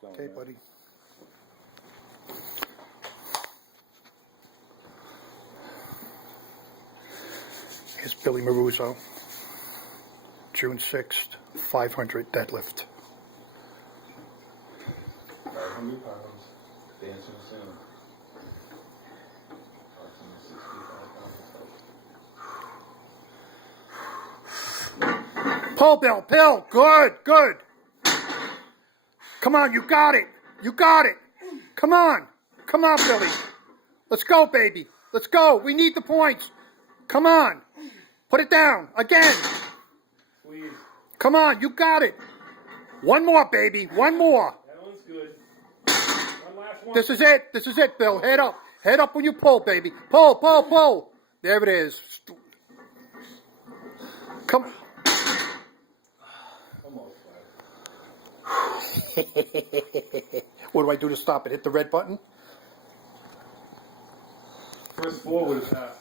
going, Okay, man. buddy. Here's Billy Maruso. June 6th, 500 deadlift. 500 pounds, dancing soon. Approximately 65 pounds. Pull, Bill, Bill. Good, good. Come on, you got it. You got it. Come on. Come on, Billy. Let's go, baby. Let's go. We need the points. Come on. Put it down. Again. Squeeze. Come on, you got it. One more, baby. One more. That one's good. One last one. This is it. This is it, Bill. Head up. Head up when you pull, baby. Pull, pull, pull. There it is. Come. Almost. What do I do to stop it? Hit the red button? First 4 would have passed.